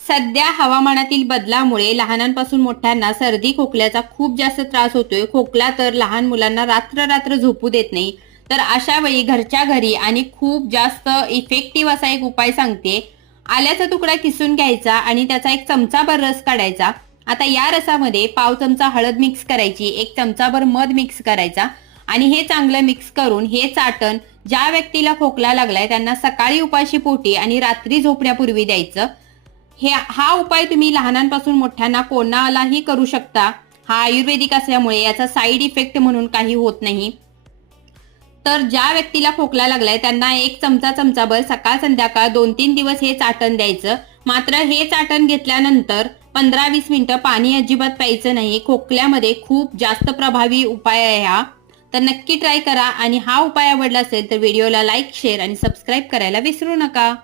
सध्या हवामानातील बदलामुळे लहानांपासून मोठ्यांना सर्दी खोकल्याचा खूप जास्त त्रास होतोय. खोकला तर लहान मुलांना रात्र रात्र झोपू देत नाही. तर अशा वेळी घरच्या घरी आणि खूप जास्त इफेक्टिव्ह असा एक उपाय सांगते. आल्याचा तुकडा किसून घ्यायचा आणि त्याचा एक चमचाभर रस काढायचा. आता या रसामध्ये पाव चमचा हळद मिक्स करायची, एक चमचाभर मध मिक्स करायचा आणि हे चांगलं मिक्स करून हे चाटण ज्या व्यक्तीला खोकला लागलाय त्यांना सकाळी उपाशी पोटी आणि रात्री झोपण्यापूर्वी द्यायचं. हा उपाय तुम्ही लहानांपासून मोठ्यांना कोणालाही करू शकता. हा आयुर्वेदिक असल्यामुळे याचा साईड इफेक्ट म्हणून काही होत नाही. तर ज्या व्यक्तीला खोकला लागलाय त्यांना एक चमचाभर सकाळ संध्याकाळ 2-3 दिवस हे चाटण द्यायचं. मात्र हे चाटण घेतल्यानंतर 15-20 मिनिटं पाणी अजिबात प्यायचं नाही. खोकल्यामध्ये खूप जास्त प्रभावी उपाय आहे हा. तर नक्की ट्राय करा आणि हा उपाय आवडला असेल तर व्हिडिओला लाईक, शेअर आणि सबस्क्राईब करायला विसरू नका.